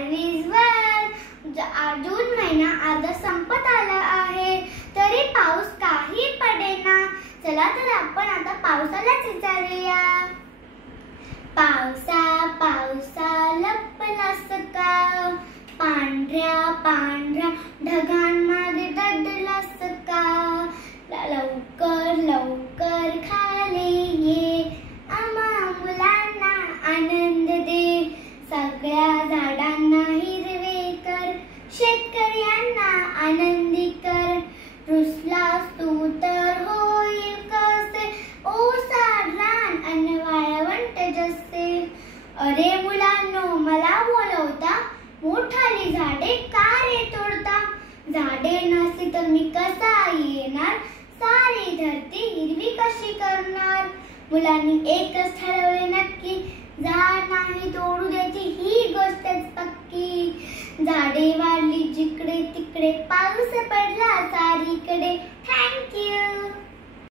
गारवीजवर जून महिना अर्धा संपत आला आहे, तरी पाऊस काही पडेना. चला तर आपण आता पावसालाच विचारूया. पावसा पावसा लपलास का, पांढऱ्या पांढऱ्या ढगांमध्ये दडलास का. लवकर लवकर खाली ये, आम्हा मुलांना आनंद दे. सगळ्या झाडांना हिरवे कर, शेतकऱ्यांना आनंदी कर. रुसलास तू तर होईल कसे, ओसाड रान अन वाळवंट जसे. अरे मुलांनो, मला बोलवता, मोठाली झाडे का रे तोडता. झाडे नसती तर मी कसा येणार, सारी धरती हिरवी कशी करणार. मुलांनी एकच ठरवले नक्की, झाड नाही तोडू द्यायची ही गोष्टच पक्की. झाडे वाढली जिकडे तिकडे, पाऊस पडला सारीकडे.